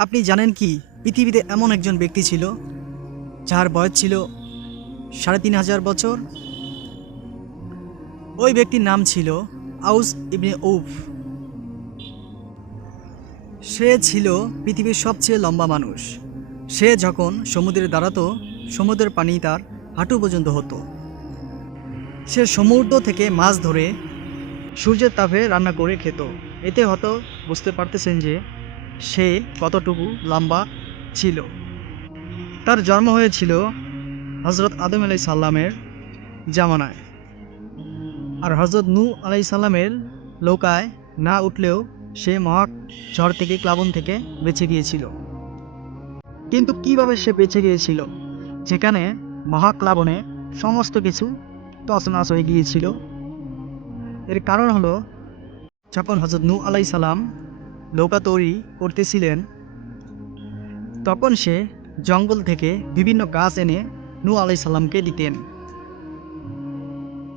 আপনি জানেন কি, পৃথিবীতে এমন একজন ব্যক্তি ছিল, যার বয়স ছিল সাড়ে তিন হাজার বছর। ওই ব্যক্তির নাম ছিল আউস ইবনে উফ। সে ছিল পৃথিবীর সবচেয়ে লম্বা মানুষ। সে যখন সমুদ্রে দাঁড়াতো, সমুদ্রের পানি তার হাঁটু পর্যন্ত হতো। সে সমুদ্র থেকে মাছ ধরে সূর্যের তাপে রান্না করে খেত। এতে হয়তো বুঝতে পারতেছেন যে সে কতটুকু লম্বা ছিল? তার জন্ম হয়েছিল হজরত আদম আলাই সাল্লামের জামানায়। আর হজরত নূ আলাই সাল্লামের নৌকায় না উঠলেও সে মহা ঝড় থেকে প্লাবন থেকে বেঁচে গিয়েছিল। কিন্তু কীভাবে সে বেঁচে গিয়েছিল? যেখানে মহাক্লাবনে সমস্ত কিছু তছনছ হয়ে গিয়েছিল। এর কারণ হলো, যখন হজরত নূ আলাই সালাম নৌকা তৈরি করতেছিলেন। তখন সে জঙ্গল থেকে বিভিন্ন গাছ এনে নূ আলাই সাল্লামকে দিতেন।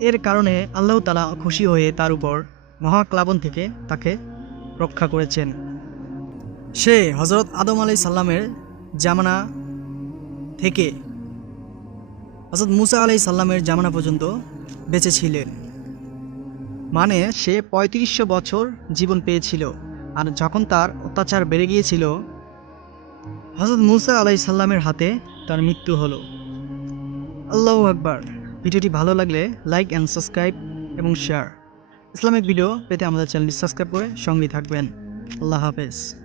এর কারণে আল্লাহ তালা খুশি হয়ে তার উপর মহাক্লাবন থেকে তাকে রক্ষা করেছেন। সে হজরত আদম আলাই সাল্লামের জামানা থেকে হজরত মুসা আলাই সাল্লামের জামানা পর্যন্ত বেঁচে ছিলেন। মানে সে পঁয়ত্রিশশো বছর জীবন পেয়েছিল। আর যখন তার অত্যাচার বেড়ে গিয়েছিল হজরত মুসা আলাই সাল্লামের হাতে তার মৃত্যু হলো। আল্লাহ আকবার। ভিডিওটি ভালো লাগলে লাইক অ্যান্ড সাবস্ক্রাইব এবং শেয়ার। ইসলামিক ভিডিও পেতে আমাদের চ্যানেলটি সাবস্ক্রাইব করে সঙ্গে থাকবেন। আল্লাহ হাফেজ।